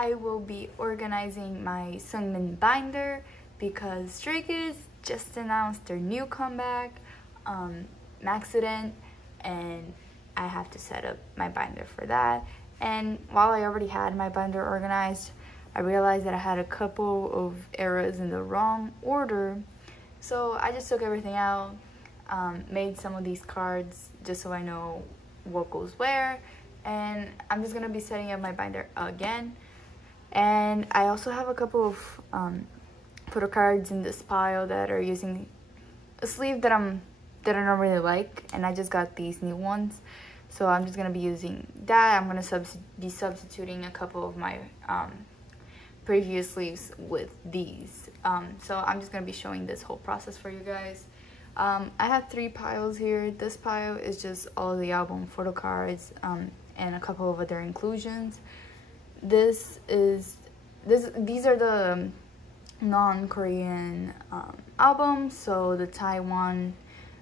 I will be organizing my seungmin binder because Stray Kids just announced their new comeback, maxident, and I have to set up my binder for that. And while I already had my binder organized, I realized that I had a couple of errors in the wrong order. So I just took everything out, made some of these cards just so I know what goes where, and I'm just gonna be setting up my binder again. And I also have a couple of photo cards in this pile that are using a sleeve that I don't really like, and I just got these new ones, so I'm just gonna be using that. I'm gonna be substituting a couple of my previous sleeves with these. So I'm just gonna be showing this whole process for you guys. I have 3 piles here. This pile is just all of the album photo cards and a couple of other inclusions. These are the non-Korean albums, so the Taiwan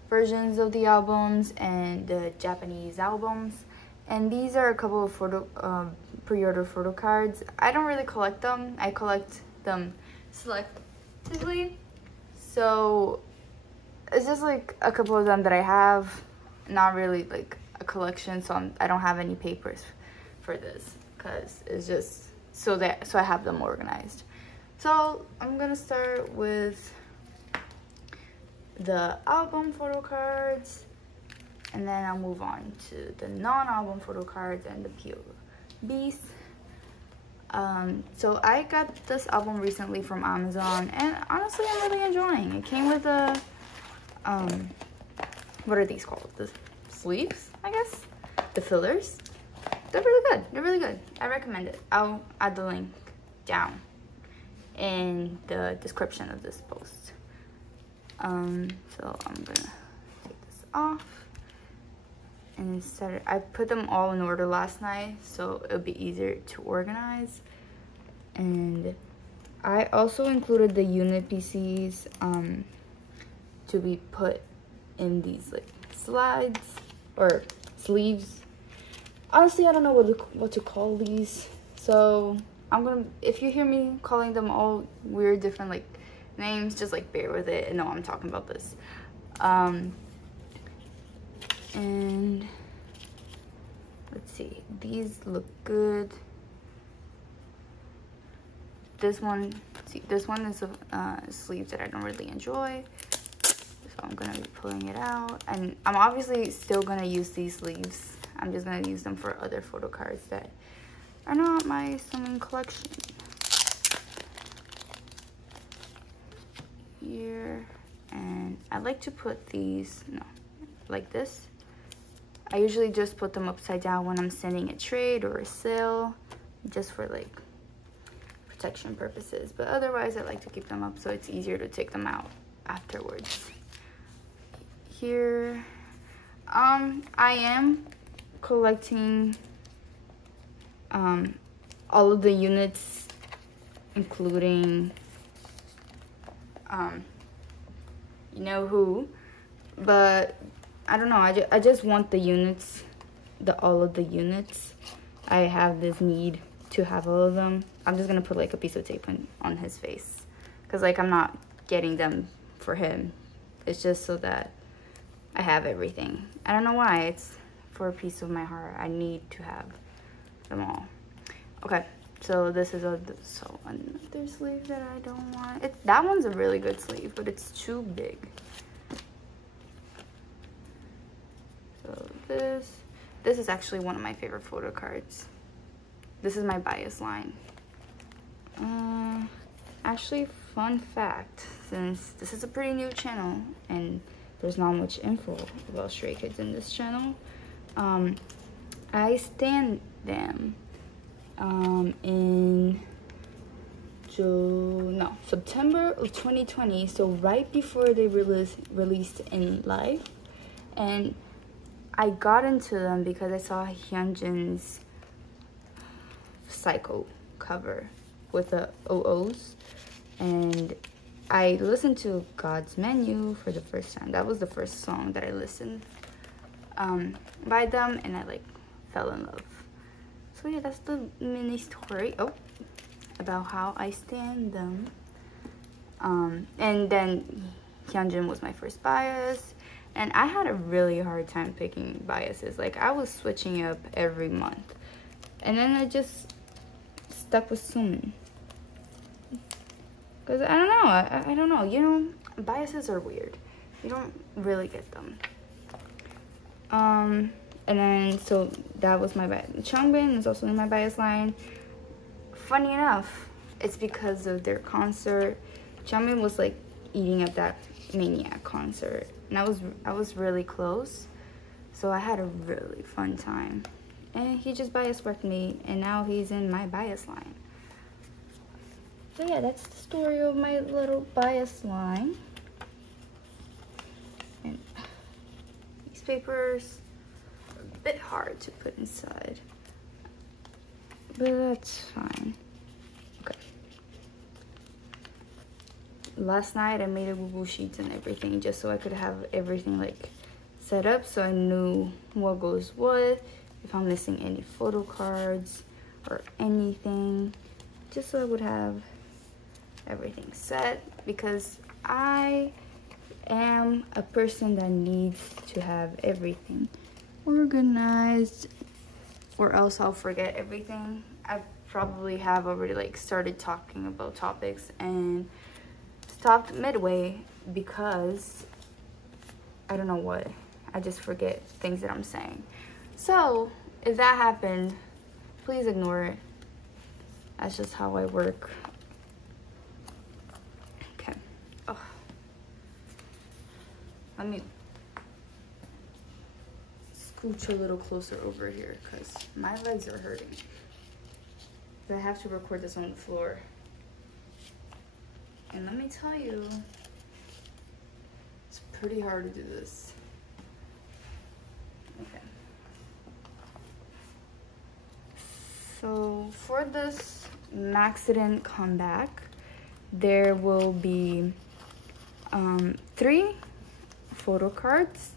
versions of the albums and the Japanese albums. And these are a couple of pre-order photo cards. I don't really collect them. I collect them selectively. So it's just like a couple of them that I have, not really like a collection. So I don't have any papers for this because it's just so I have them organized. So I'm gonna start with the album photo cards, and then I'll move on to the non-album photo cards and the POBs. So I got this album recently from Amazon, and honestly I'm really enjoying it. It came with a what are these called? The sleeves, I guess? The fillers. They're really good. They're really good. I recommend it. I'll add the link down in the description of this post. So I'm gonna take this off and I put them all in order last night, so it'll be easier to organize. And I also included the unit PCs to be put in these like slides or sleeves. Honestly, I don't know what to call these, so I'm gonna, if you hear me calling them all weird different like names, just like bear with it and know I'm talking about this. And let's see, these look good. This one is a sleeve that I don't really enjoy, so I'm gonna be pulling it out. And I'm obviously still gonna use these sleeves. I'm just gonna use them for other photo cards that are not my seungmin collection. Here, and I like to put these like this. I usually just put them upside down when I'm sending a trade or a sale, just for like protection purposes, but otherwise I like to keep them up so it's easier to take them out afterwards. Here, I am collecting all of the units, including you know who, but I don't know, I just want the units, all of the units. I have this need to have all of them. I'm just gonna put like a piece of tape on his face, because like I'm not getting them for him, it's just so that I have everything. I don't know why, it's for a piece of my heart. I need to have them all. Okay, so this is another sleeve that I don't want. That one's a really good sleeve, but it's too big. So this is actually one of my favorite photo cards. This is my bias line. Actually, fun fact, since this is a pretty new channel and there's not much info about Stray Kids in this channel, I stan them in September of 2020, so right before they released in live. And I got into them because I saw Hyunjin's Psycho cover with the OOs, and I listened to God's Menu for the first time. That was the first song that I listened by them, and I like fell in love. So yeah, that's the mini story. Oh, about how I stand them. And then Hyunjin was my first bias, and I had a really hard time picking biases. Like, I was switching up every month, and then I just stuck with Seungmin. Because I don't know, I don't know, you know, biases are weird. You don't really get them. And then, so that was my bias. Seungmin is also in my bias line. Funny enough, it's because of their concert. Seungmin was like eating at that Maniac concert, and I was really close, so I had a really fun time. And he just bias worked me, and now he's in my bias line. So yeah, that's the story of my little bias line. And these papers are a bit hard to put inside, but that's fine. Okay. Last night I made a Google Sheets and everything just so I could have everything like set up, so I knew what goes what, if I'm missing any photo cards or anything, just so I would have everything set, because I am a person that needs to have everything organized, or else I'll forget everything. I probably have already like started talking about topics and stopped midway because I don't know what, I just forget things that I'm saying. So if that happened, please ignore it. That's just how I work. Okay. Oh. Let me scooch a little closer over here because my legs are hurting. But I have to record this on the floor. And let me tell you, it's pretty hard to do this. Okay. So for this maxident comeback, there will be 3 photo cards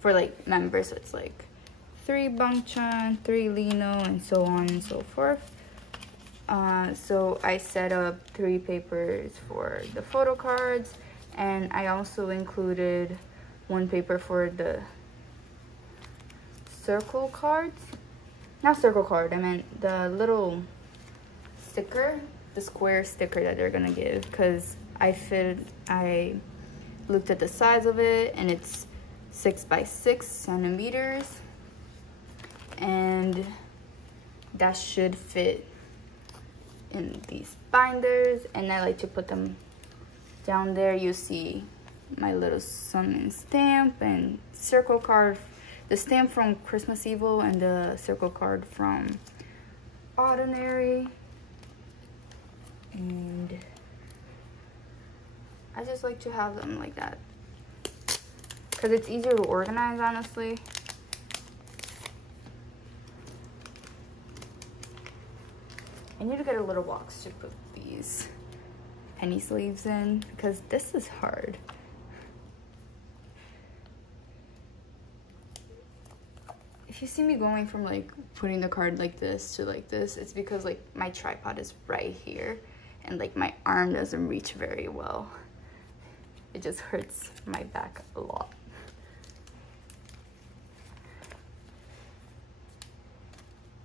for like members. So it's like 3 Bangchan, 3 Lino, and so on and so forth. So I set up 3 papers for the photo cards, and I also included 1 paper for the circle cards. Not circle card, I meant the little sticker, the square sticker that they're gonna give, because I looked at the size of it, and it's 6 by 6 centimeters, and that should fit in these binders. And I like to put them down there. You see my little Seungmin stamp and circle card, the stamp from Christmas Evil and the circle card from Ordinary. And I just like to have them like that because it's easier to organize, honestly. I need to get a little box to put these penny sleeves in because this is hard. If you see me going from like putting the card like this to like this, it's because like my tripod is right here and like my arm doesn't reach very well. It just hurts my back a lot.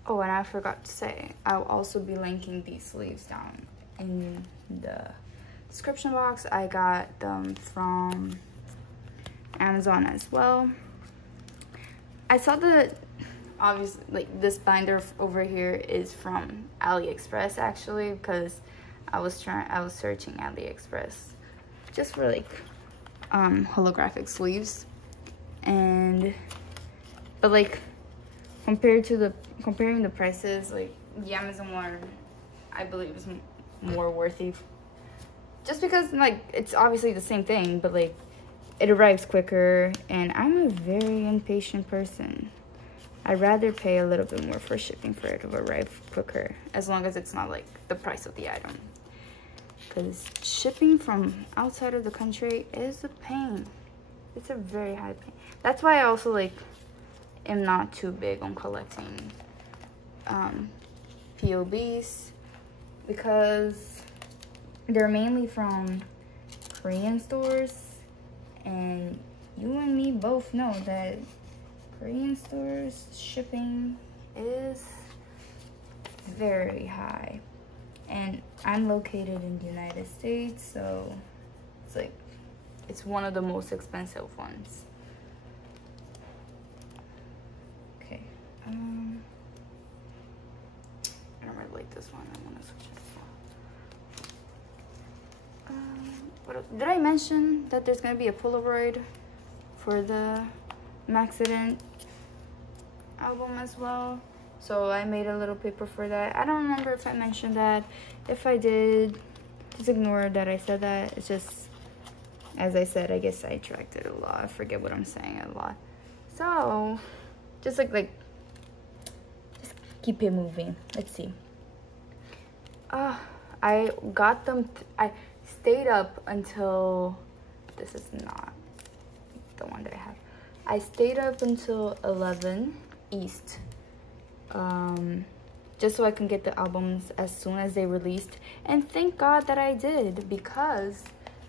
Oh, and I forgot to say, I'll also be linking these sleeves down in the description box. I got them from Amazon as well. I saw the, obviously, like this binder over here is from AliExpress actually, because I was searching AliExpress just for like holographic sleeves, but like comparing the prices, like the Amazon one I believe is more worthy, just because like it's obviously the same thing, but like it arrives quicker, and I'm a very impatient person. I'd rather pay a little bit more for shipping for it to arrive quicker, as long as it's not like the price of the item, because shipping from outside of the country is a pain. It's a very high pain. That's why I also like am not too big on collecting POBs, because they're mainly from Korean stores, and you and me both know that Korean stores shipping is very high, and I'm located in the United States, so it's like it's one of the most expensive ones. Okay, I don't really like this one. I want to switch it. Did I mention that there's gonna be a Polaroid for the maxident album as well? So I made a little paper for that. I don't remember if I mentioned that. If I did, just ignore that I said that. It's just, as I said, I guess I tracked it a lot. I forget what I'm saying a lot. So just just keep it moving. Let's see. I got them. I stayed up until, this is not the one that I have. I stayed up until 11 East. Just so I can get the albums as soon as they released, and thank God that I did, because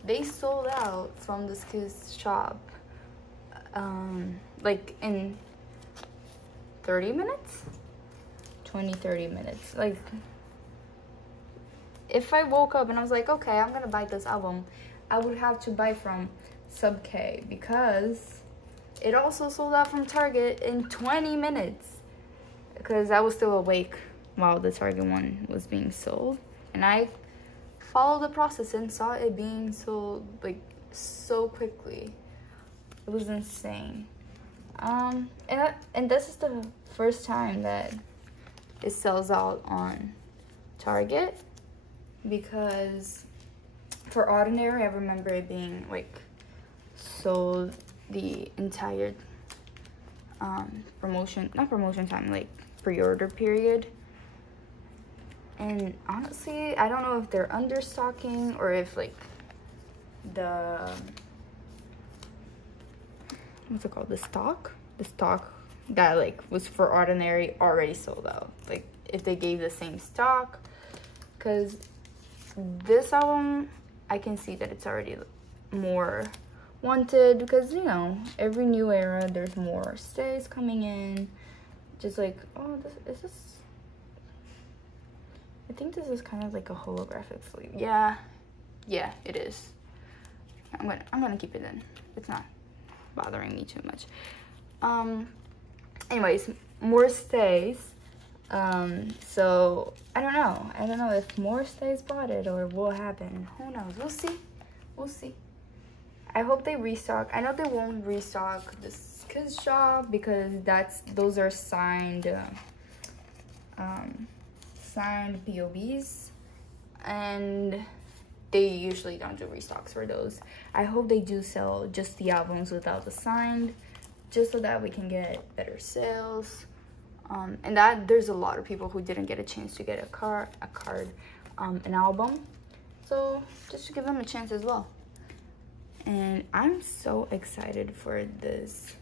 they sold out from the Skiz shop like in 30 minutes, 20-30 minutes. Like, if I woke up and I was like, okay, I'm gonna buy this album, I would have to buy from Sub K, because it also sold out from Target in 20 minutes. Because I was still awake while the Target one was being sold, and I followed the process and saw it being sold like so quickly. It was insane. And this is the first time that it sells out on Target, because for Ordinary, I remember it being like sold the entire not promotion time, like pre-order period. And honestly, I don't know if they're understocking or if like the, what's it called, the stock that like was for Ordinary already sold out, like if they gave the same stock. Because this album, I can see that it's already more wanted, because you know, every new era there's more stays coming in. Just like, oh, I think this is kind of like a holographic sleeve. Yeah, it is. I'm gonna keep it in. It's not bothering me too much. Anyways, more stays. So I don't know if more stays bought it or what happened. Who knows? We'll see. I hope they restock. I know they won't restock the Skiz shop, because those are signed POBs, and they usually don't do restocks for those. I hope they do sell just the albums without the signed, just so that we can get better sales. And that there's a lot of people who didn't get a chance to get an album, so just to give them a chance as well. And I'm so excited for this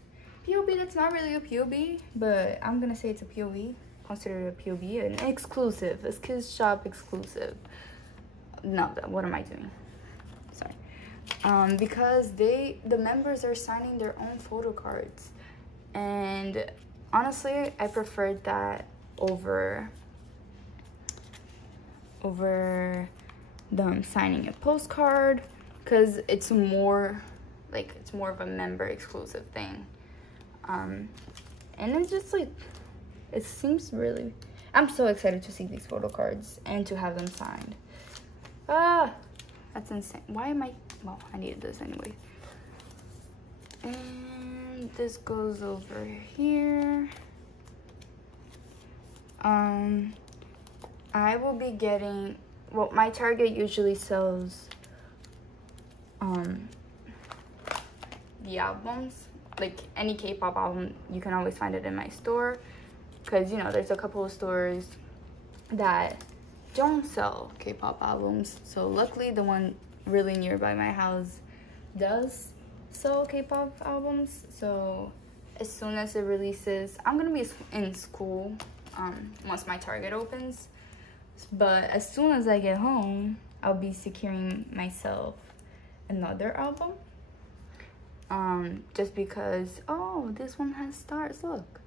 POB. That's not really a POB, but I'm gonna say it's a POB. Consider it a POB, an exclusive, a Skiz shop exclusive. No, what am I doing? Sorry. Because the members are signing their own photo cards, and honestly, I preferred that over them signing a postcard, because it's more of a member exclusive thing. And it's just like, it seems really, I'm so excited to see these photo cards and to have them signed. That's insane. Why am I, well, I needed this anyway. And this goes over here. I will be getting, well, my Target usually sells the albums, like any K-pop album, you can always find it in my store, because you know, there's a couple of stores that don't sell K-pop albums. So luckily the one really nearby my house does sell K-pop albums. So as soon as it releases, I'm gonna be in school once my Target opens, But as soon as I get home, I'll be securing myself another album. Just because, oh, this one has stars, look.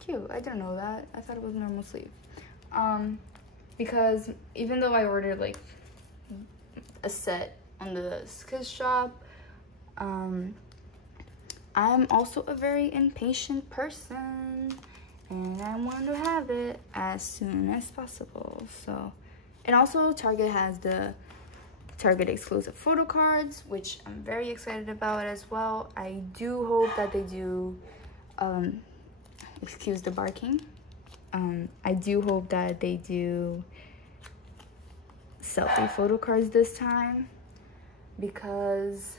Cute, I didn't know that. I thought it was a normal sleeve. Because even though I ordered like a set on the Skiz shop, I'm also a very impatient person, and I want to have it as soon as possible. So, and also Target has the Target exclusive photo cards, which I'm very excited about as well. I do hope that they do, excuse the barking. I do hope that they do selfie photo cards this time, because,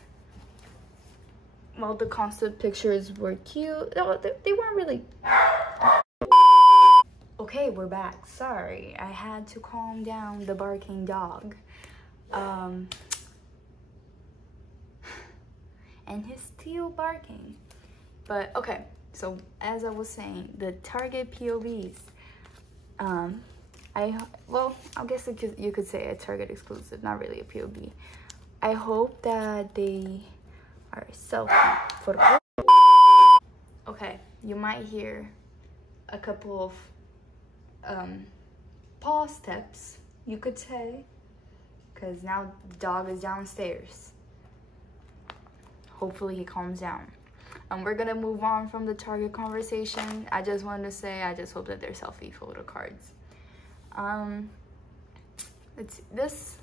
well, the concept pictures were cute. They weren't really. Okay, we're back. Sorry, I had to calm down the barking dog. And he's still barking. But okay, so as I was saying, the Target POVs. Well, I guess you could say a Target exclusive, not really a POV. I hope that they are selfie photo. Okay, you might hear a couple of pause steps, you could say, because now the dog is downstairs. Hopefully he calms down. We're gonna move on from the Target conversation. I just wanted to say, I just hope that they're selfie photo cards. This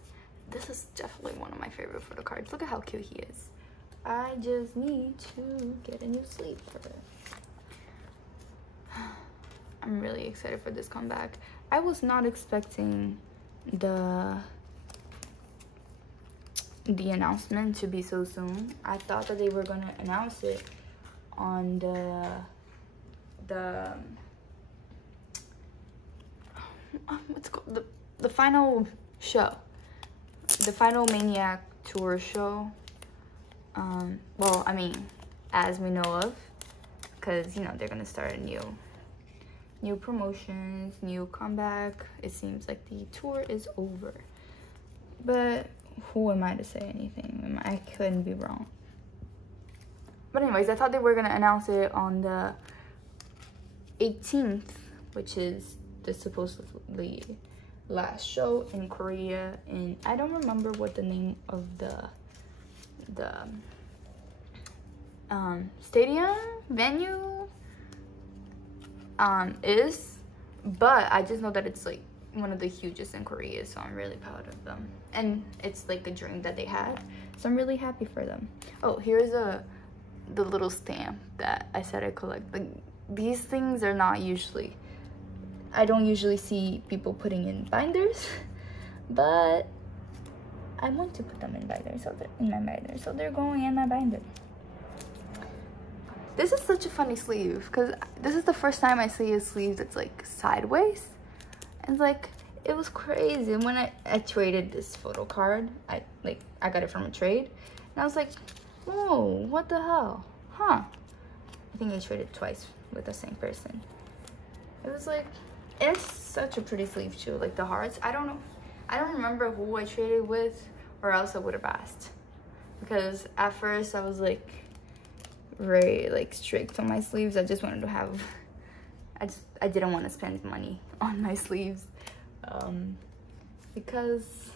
is definitely one of my favorite photo cards. Look at how cute he is. I just need to get a new sleeve for it. I'm really excited for this comeback. I was not expecting the announcement to be so soon. I thought that they were gonna announce it on what's it called, the final show, the final Maniac tour show. Well, I mean, as we know of, because you know they're gonna start a new promotions, new comeback. It seems like the tour is over, but who am I to say anything? I couldn't be wrong. But anyways, I thought they were gonna announce it on the 18th, which is the supposedly last show in Korea. And I don't remember what the name of the stadium venue is, but I just know that it's like one of the hugest in Korea, so I'm really proud of them, and it's like a dream that they had, so I'm really happy for them. Oh, here's the little stamp that I said I collect. Like, these things are not usually, I don't usually see people putting in binders, but I want to put them in binders, so they're in my binder, so they're going in my binder. This is such a funny sleeve, because this is the first time I see a sleeve that's like sideways. And like, it was crazy. When I traded this photo card, I got it from a trade, and I was like, whoa, what the hell? Huh. I think I traded twice with the same person. It was like, it's such a pretty sleeve too, like the hearts. I don't know, I don't remember who I traded with, or else I would have asked, because at first I was like very like strict on my sleeves. I just wanted to have, I didn't want to spend money on my sleeves, because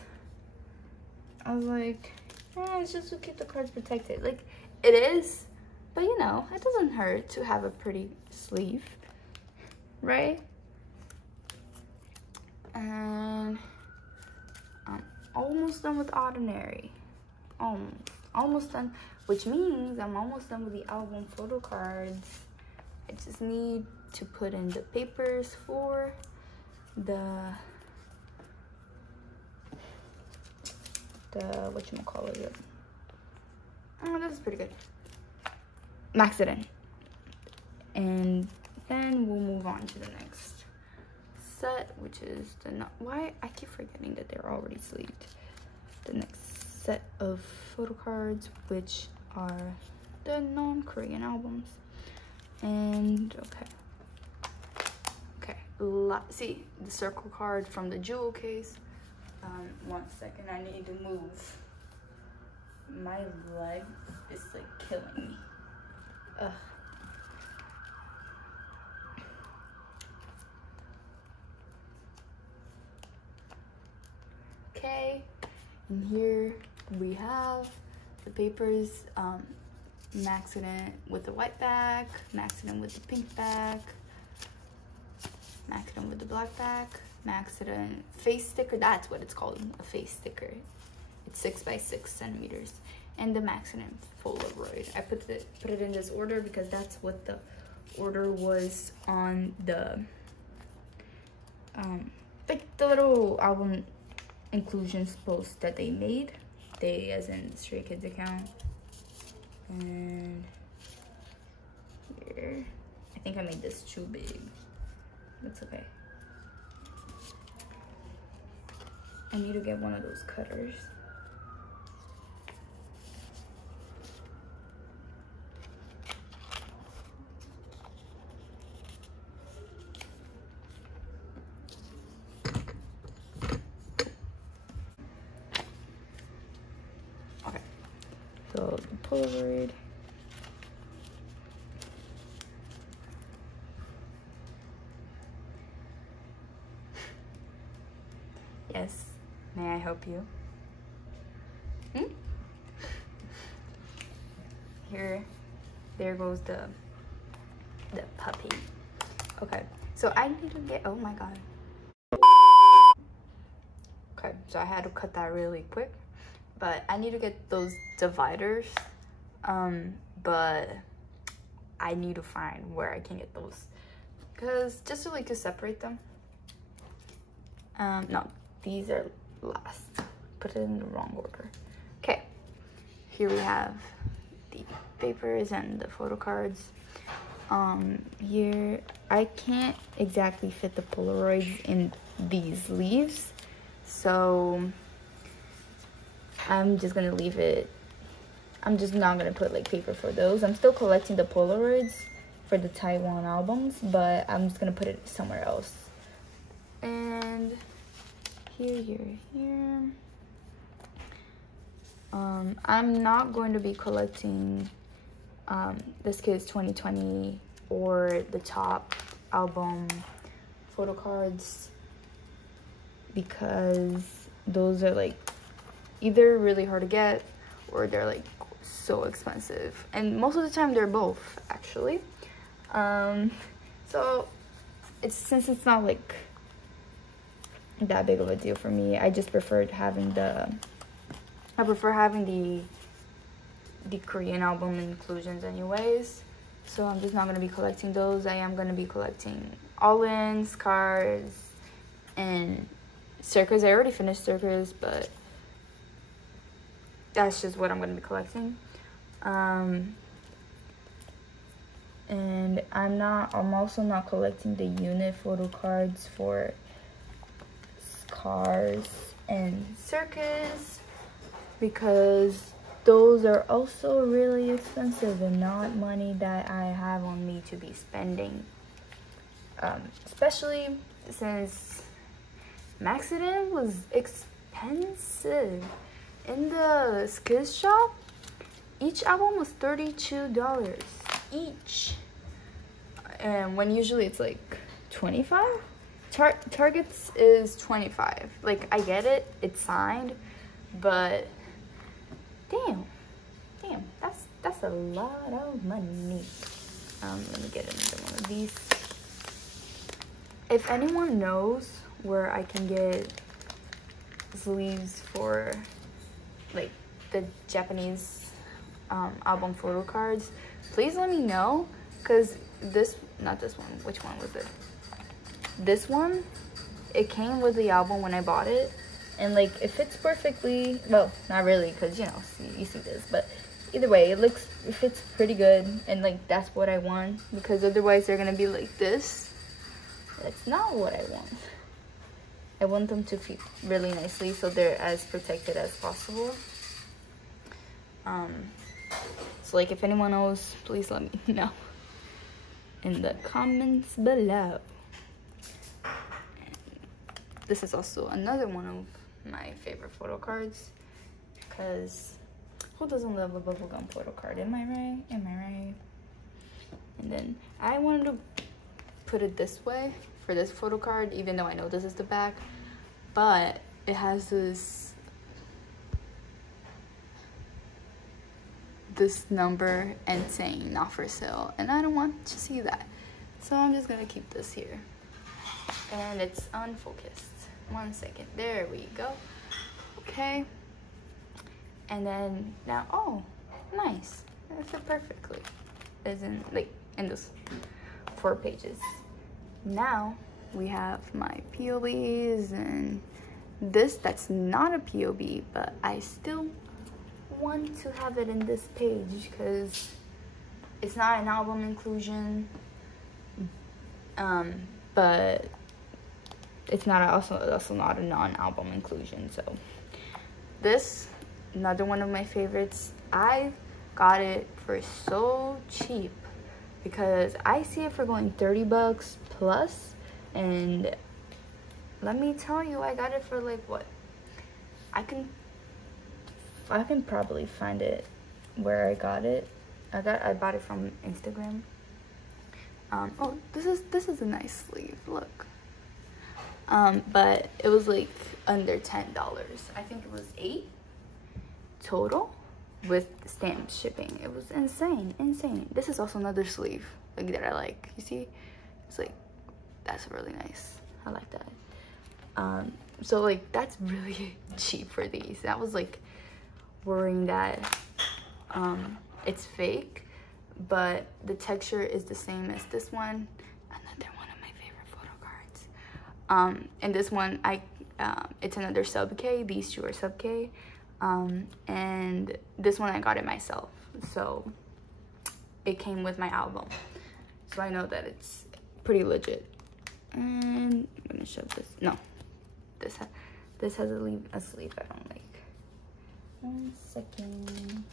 I was like, it's just to keep the cards protected. Like, it is, but you know, it doesn't hurt to have a pretty sleeve, right? And I'm almost done with Ordinary. Almost done, which means I'm almost done with the album photo cards. I just need to put in the papers for the whatchamacallit. Oh, this is pretty good. Maxident. And then we'll move on to the next set, which is why I keep forgetting that they're already sleeved. The next set of photo cards, which are the non-Korean albums. And okay, see the circle card from the jewel case. 1 second, I need to move. My leg is like killing me. Ugh. Okay, and here we have the papers. Maxident with the white back, maxident with the pink back, maxident with the black back, maxident face sticker, that's what it's called, a face sticker. It's 6 by 6 centimeters. And the maxident Polaroid. I put it in this order because that's what the order was on the like the little album inclusions post that they made. They, as in Stray Kids account. And here, I think I made this too big. That's okay. I need to get one of those cutters. Okay, so the Polaroid. Yes, may I help you? Here, there goes the puppy. Okay, so I need to get, oh my god. Okay, so I had to cut that really quick, but I need to get those dividers, but I need to find where I can get those, because just to like to separate them. No, these are last. Put it in the wrong order. Okay, here we have the papers and the photo cards. Here I can't exactly fit the Polaroids in these leaves, so I'm just gonna leave it. I'm just not gonna put like paper for those. I'm still collecting the Polaroids for the Taiwan albums, but I'm just gonna put it somewhere else. And here. I'm not going to be collecting this Kids 2020 or the Top album photo cards, because those are like either really hard to get or they're like so expensive, and most of the time they're both actually. So since it's not like that big of a deal for me, I just preferred having the Korean album inclusions anyways. So I'm just not going to be collecting those. I am going to be collecting all-ins, cards, and stickers. I already finished stickers, but that's just what I'm going to be collecting. And I'm also not collecting the unit photo cards for Cars and Circus, because those are also really expensive and not money that I have on me to be spending, especially since maxident was expensive. In the Skiz shop, each album was $32 each, and when usually it's like 25. Target's is 25. Like, I get it, it's signed, but damn, that's a lot of money. Let me get another one of these. If anyone knows where I can get sleeves for like the Japanese album photo cards, please let me know, because not this one, which one was it? This one, it came with the album when I bought it, and like it fits perfectly. Well, not really, because you see this, but either way, it fits pretty good, and like that's what I want, because otherwise they're gonna be like this. That's not what I want. I want them to fit really nicely so they're as protected as possible. So like if anyone knows, please let me know in the comments below. this is also another one of my favorite photo cards, because who doesn't love a bubblegum photo card? Am I right? Am I right? And then I wanted to put it this way for this photo card, even though I know this is the back, but it has this number and saying not for sale, and I don't want to see that, so I'm just gonna keep this here. And it's unfocused. 1 second. There we go. Okay. And then now, oh, nice. That fit perfectly. As in, like, in those 4 pages. Now we have my POBs, and this, that's not a POB, but I still want to have it in this page because it's not an album inclusion, but it's not also not a non-album inclusion. So this, another one of my favorites. I got it for so cheap because I see it for going 30 bucks plus, and let me tell you, I got it for like what, I can probably find it where I got it. I bought it from Instagram. Oh, this is a nice sleeve, look. But it was like under $10. I think it was $8 total with stamp shipping. It was insane. This is also another sleeve like that I like. You see, it's like, that's really nice. I like that. So like that's really cheap for these. That was like worrying that it's fake, but the texture is the same as this one. Another one of my favorite photo cards. And this one, it's another sub K. These two are sub K. And this one I got it myself, so it came with my album, so I know that it's pretty legit. And I'm gonna shove this. No, this has a sleeve I don't like. 1 second.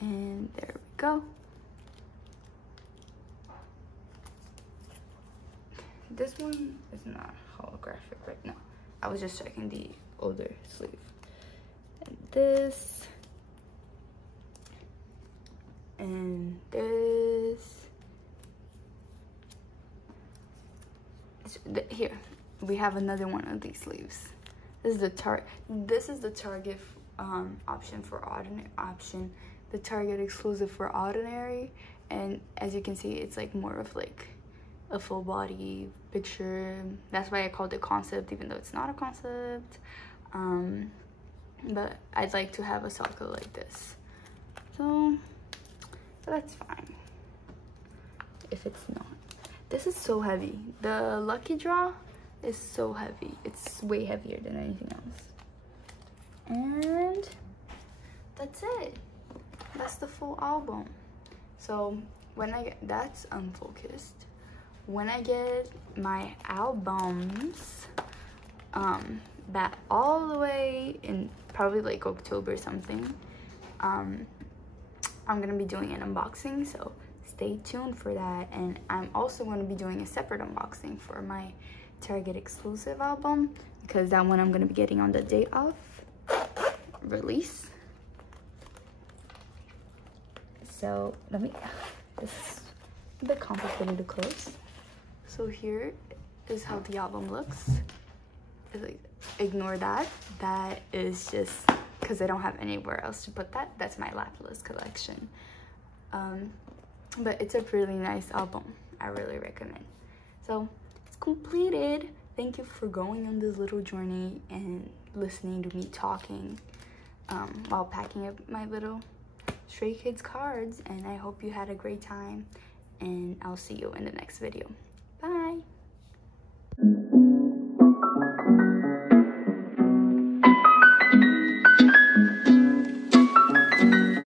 And there we go. This one is not holographic right now. I was just checking the older sleeve. And this. And this. Here, we have another one of these sleeves. This is the Target option for ordinary option. The Target exclusive for ordinary. And as you can see, it's like more of like a full body picture. That's why I called it concept, even though it's not a concept. But I'd like to have a socket like this, so that's fine if it's not. This is so heavy. The Lucky Draw is so heavy. It's way heavier than anything else. And that's it. That's the full album. So when I get, that's unfocused. When I get my albums back all the way in probably like October or something, I'm gonna be doing an unboxing, so stay tuned for that. And I'm also going to be doing a separate unboxing for my Target exclusive album, because that one I'm going to be getting on the day of release. So let me, this is a bit complicated to close. So here is how the album looks. It's like, ignore that. That is just because I don't have anywhere else to put that. That's my Lapis collection. But it's a really nice album. I really recommend. So it's completed. Thank you for going on this little journey and listening to me talking while packing up my little Stray Kids cards. And I hope you had a great time, and I'll see you in the next video. Bye.